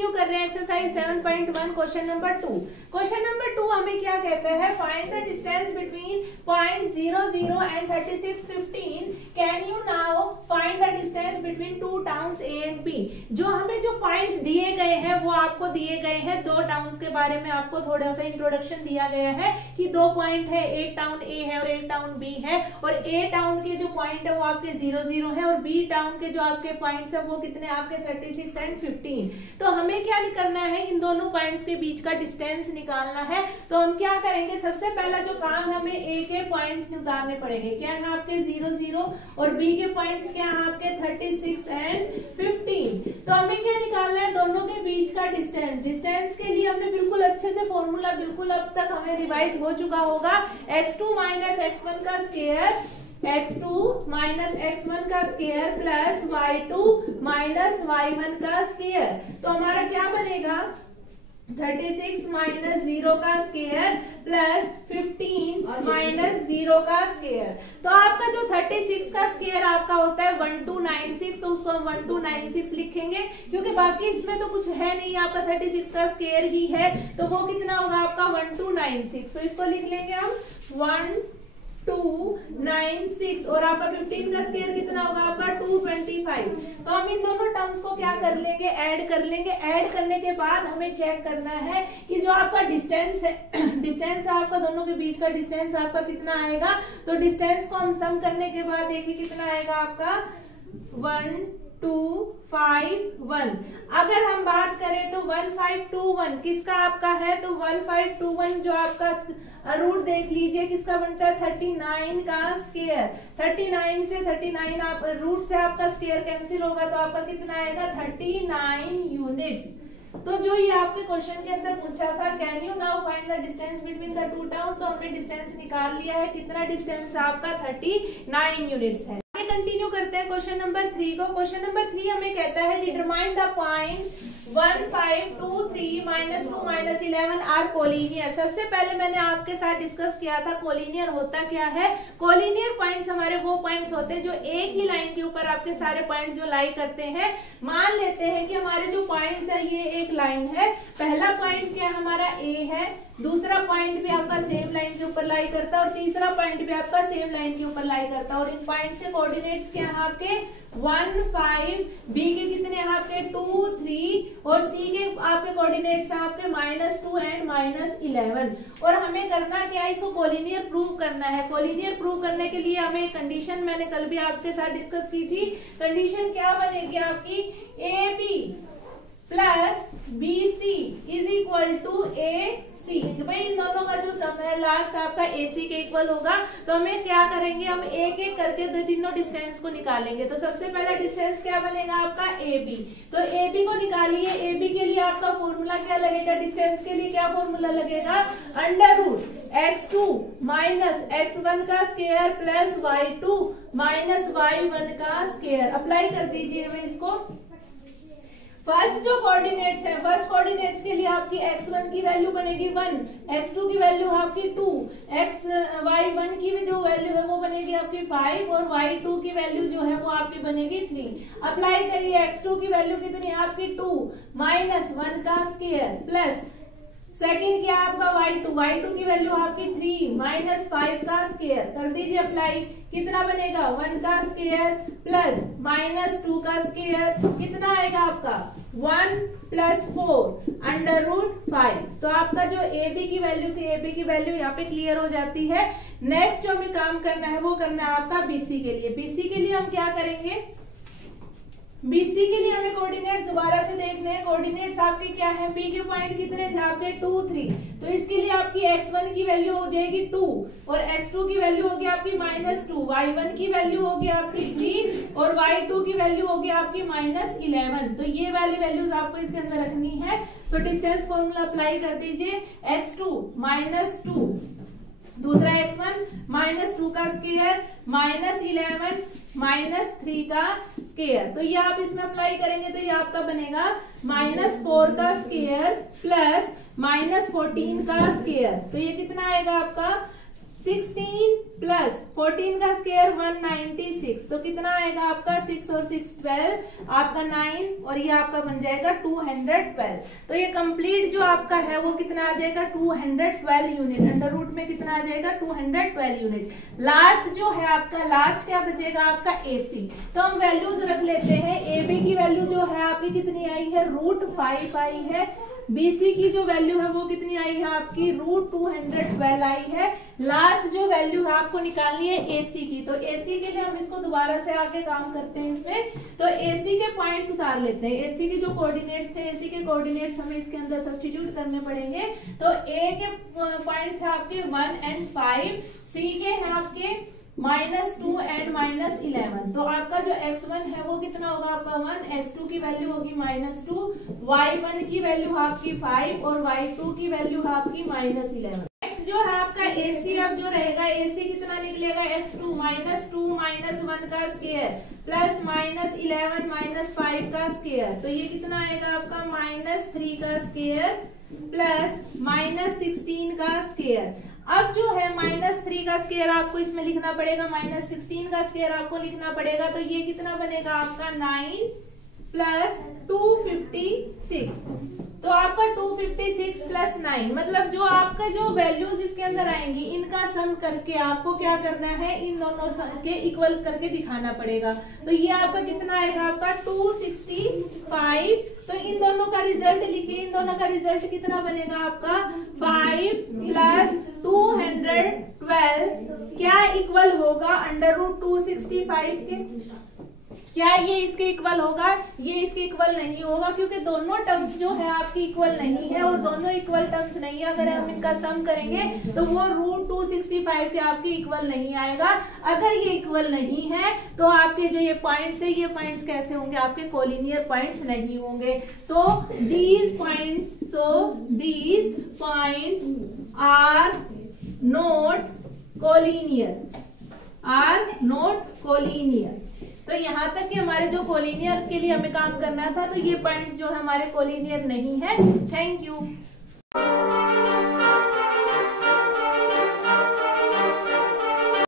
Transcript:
Continue कर रहे हैं exercise 7.1 question number 2। Question number 2 हमें क्या कहता है, find the distance between point 0, 0 and 36, 15। Can you now find the distance between two towns A and B. जो हमें जो पॉइंट्स दिए गए हैं वो आपको दिए गए हैं, दो टाउन्स के बारे में आपको थोड़ा सा इंट्रोडक्शन दिया गया है कि दो पॉइंट है, एक टाउन ए है और एक टाउन बी है, और ए टाउन के जो पॉइंट है वो आपके 0, 0 है, और बी टाउन के जो आपके पॉइंट्स है वो कितने आपके 36 एंड 15। तो हमें क्या करना है, इन दोनों पॉइंट्स के बीच का डिस्टेंस निकालना है। तो हम क्या करेंगे, सबसे पहला जो काम हमें ए के पॉइंट्स उतारने पड़ेंगे। क्या है आपके 0, 0 और बी के पॉइंट्स क्या है आपके 36 एंड 15। तो हमें क्या निकालना है, दोनों के बीच का डिस्टेंस। डिस्टेंस के लिए हमने बिल्कुल अच्छे से फॉर्मूला बिल्कुल अब तक हमें रिवाइज हो चुका होगा, x2 माइनस x1 का स्क्वायर, x2 माइनस x1 का square plus y2 minus y1 का स्क्वायर। तो हमारा क्या बनेगा, 36 माइनस 0 का स्क्वायर प्लस 15 माइनस 0 का स्क्वायर। तो आपका जो 36 का स्क्वायर आपका होता है 1296, तो उसको हम 1296 लिखेंगे क्योंकि बाकी इसमें तो कुछ है नहीं, आपका 36 का स्क्वायर ही है, तो वो कितना होगा आपका 1296। तो इसको लिख लेंगे हम 1296, और आपका 15 का स्क्वायर कितना होगा आपका 225। तो हम इन दोनों टर्म्स को क्या कर लेंगे, ऐड कर लेंगे। ऐड करने के बाद हमें चेक करना है कि जो आपका डिस्टेंस है, डिस्टेंस है आपका दोनों के बीच का डिस्टेंस आपका कितना आएगा। तो डिस्टेंस को हम सम करने के बाद देखिए कितना आएगा आपका 1521। अगर हम बात करें तो 1521 किसका आपका है, तो 1521 जो आपका रूट देख लीजिए किसका बनता है 39 का स्क्वायर। 39 से 39 आप रूट से आपका स्क्वायर कैंसिल होगा तो आपका कितना आएगा 39 यूनिट्स। तो जो ये आपके क्वेश्चन के अंदर पूछा था, can you now find the distance between the two towns, तो हमने डिस्टेंस निकाल लिया है। कितना डिस्टेंस आपका 39 यूनिट्स है। कंटिन्यू करते हैं क्वेश्चन नंबर 3 को। क्वेश्चन नंबर 3 हमें कहता है determine the points 1, 5, 2, 3, -2, -11 are collinear. सबसे पहले मैंने आपके साथ डिस्कस किया था कोलिनियर होता क्या है। कोलिनियर पॉइंट्स हमारे वो पॉइंट्स होते हैं जो एक ही लाइन के ऊपर आपके सारे पॉइंट्स जो लाई करते हैं। मान लेते हैं कि हमारे जो पॉइंट्स है ये एक लाइन है, पहला पॉइंट क्या हमारा ए है, दूसरा पॉइंट भी आपका सेम लाइन के ऊपर लाई करता है और तीसरा पॉइंट भी आपका सेम लाइन के ऊपर लाई करता है। और इन पॉइंट्स के कोऑर्डिनेट्स क्या है आपके 1, 5, बी के कितने हैं आपके 2, 3 और सी के आपके कोऑर्डिनेट्स हैं आपके -2 एंड -11। और हमें करना क्या है, इसको कोलिनियर प्रूव करना है। कोलिनियर प्रूव करने के लिए हमें कंडीशन मैंने कल भी आपके साथ डिस्कस की थी। कंडीशन क्या बनेगी आपकी, a b plus b c is equal to a c. भाई इन दोनों का जो सम है लास्ट आपका AC के इक्वल होगा। तो हमें क्या करेंगे, हम एक एक करके दो तीनों डिस्टेंस को निकालेंगे। तो सबसे पहला डिस्टेंस क्या बनेगा आपका AB। तो AB को निकालिए। AB के लिए आपका फॉर्मूला क्या लगेगा, डिस्टेंस के लिए क्या फॉर्मूला लगेगा, √x2 माइनस x1 का square plus y2 minus y1 का स्क्वायर। अप्लाई कर दीजिए हमें इसको। फर्स्ट जो कोऑर्डिनेट्स है, फर्स्ट कोऑर्डिनेट्स के लिए आपकी x1 की वैल्यू बनेगी 1, x2 की वैल्यू आपकी 2, y1 की जो वैल्यू है वो बनेगी आपकी 5 और y2 की वैल्यू जो है वो आपकी बनेगी 3। अप्लाई करिए। x2 की वैल्यू कितनी है आपकी 2 माइनस 1 का स्क्वायर प्लस सेकंड क्या आपका y2 की वैल्यू आपकी 3 माइनस 5 का स्क्वायर। कर दीजिए अप्लाई। कितना बनेगा 1 का स्क्वायर प्लस -2 का स्क्वायर, कितना आएगा आपका 1 + 4 √5। तो आपका जो AB की वैल्यू थी, AB की वैल्यू यहाँ पे क्लियर हो जाती है। नेक्स्ट जो हमें काम करना है वो करना है आपका BC के लिए। BC के लिए हम क्या करेंगे, BC के लिए हमें कोऑर्डिनेट्स दोबारा से देखने हैं। कोऑर्डिनेट्स आपके क्या है, P के पॉइंट कितने थे आपके 2, 3। तो इसके लिए आपकी x1 की वैल्यू हो जाएगी 2 और x2 की वैल्यू होगी आपकी -2, y1 की वैल्यू होगी आपकी 3 और y2 की वैल्यू होगी आपकी -11। तो ये वाली वैल्यूज आपको इसके अंदर रखनी है। तो डिस्टेंस फॉर्मूला अप्लाई कर दीजिए। x2 -2, दूसरा x1 -2 का स्क्वायर -11 -3 का स्क्वायर। तो ये आप इसमें अप्लाई करेंगे तो ये आपका बनेगा -4 का स्क्वायर प्लस -14 का स्क्वायर। तो ये कितना आएगा आपका 16 प्लस 14 का स्क्वायर 196, तो कितना आएगा आपका 6 और 6 12, आपका 9 और ये आपका बन जाएगा 212। तो ये कंप्लीट जो आपका है वो कितना आ जाएगा 212 यूनिट, अंडर रूट में कितना आ जाएगा 212 यूनिट। लास्ट जो है आपका, लास्ट क्या बचेगा आपका AC। तो हम वैल्यूज रख लेते हैं। AB की वैल्यू जो है आपकी कितनी आई है √5 आई है। BC की जो वैल्यू है वो कितनी आई है आपकी √212 आई है। लास्ट जो वैल्यू है आपको निकालनी है AC की। तो AC के लिए हम इसको दोबारा से आके काम करते हैं इसमें। तो AC के पॉइंट्स उतार लेते हैं। AC के जो कोऑर्डिनेट्स थे, AC के कोऑर्डिनेट्स हमें इसके अंदर सब्स्टिट्यूट करने पड़ेंगे। तो A के पॉइंट्स थे आपके 1 और 5, C के हैं आपके -2 और -11। तो आपका जो x1 है वो कितना होगा आपका 1, x2 की वैल्यू होगी -2, y1 की वैल्यू आपकी 5 और y2 की वैल्यू आपकी -11। x जो है आपका AC अब जो रहेगा AC कितना निकलेगा x2 -2 -1 का स्क्वायर प्लस -11 -5 का स्क्वायर, तो ये कितना आएगा आपका -3 का स्क्वायर प्लस -16 का स्क्वायर। अब जो है -3 का स्क्वायर आपको इसमें लिखना पड़ेगा, -16 का स्क्वायर आपको लिखना पड़ेगा। तो ये कितना बनेगा आपका 9 प्लस 256। तो आपका 256 प्लस 9 मतलब जो आपका जो वैल्यूज इसके अंदर आएंगी इनका सम करके आपको क्या करना है, इन दोनों के इक्वल करके दिखाना पड़ेगा। तो ये आपका कितना आएगा आपका 265। तो इन दोनों का रिजल्ट लिखिए, इन दोनों का रिजल्ट कितना बनेगा आपका 5 प्लस 212 क्या इक्वल होगा √265 के। क्या ये इसके इक्वल होगा? ये इसके इक्वल नहीं होगा क्योंकि दोनों टर्म्स जो है आपकी इक्वल नहीं है और दोनों इक्वल टर्म्स नहीं है। अगर हम इनका सम करेंगे तो वो √265 के आपके इक्वल नहीं आएगा। अगर ये इक्वल नहीं है तो आपके जो ये पॉइंट्स है, ये पॉइंट्स कैसे होंगे आपके कोलिनियर पॉइंट्स नहीं होंगे। So these points are not collinear. तो यहाँ तक कि हमारे जो कोलिनियर के लिए हमें काम करना था, तो ये पॉइंट्स जो है हमारे कोलिनियर नहीं है। Thank you.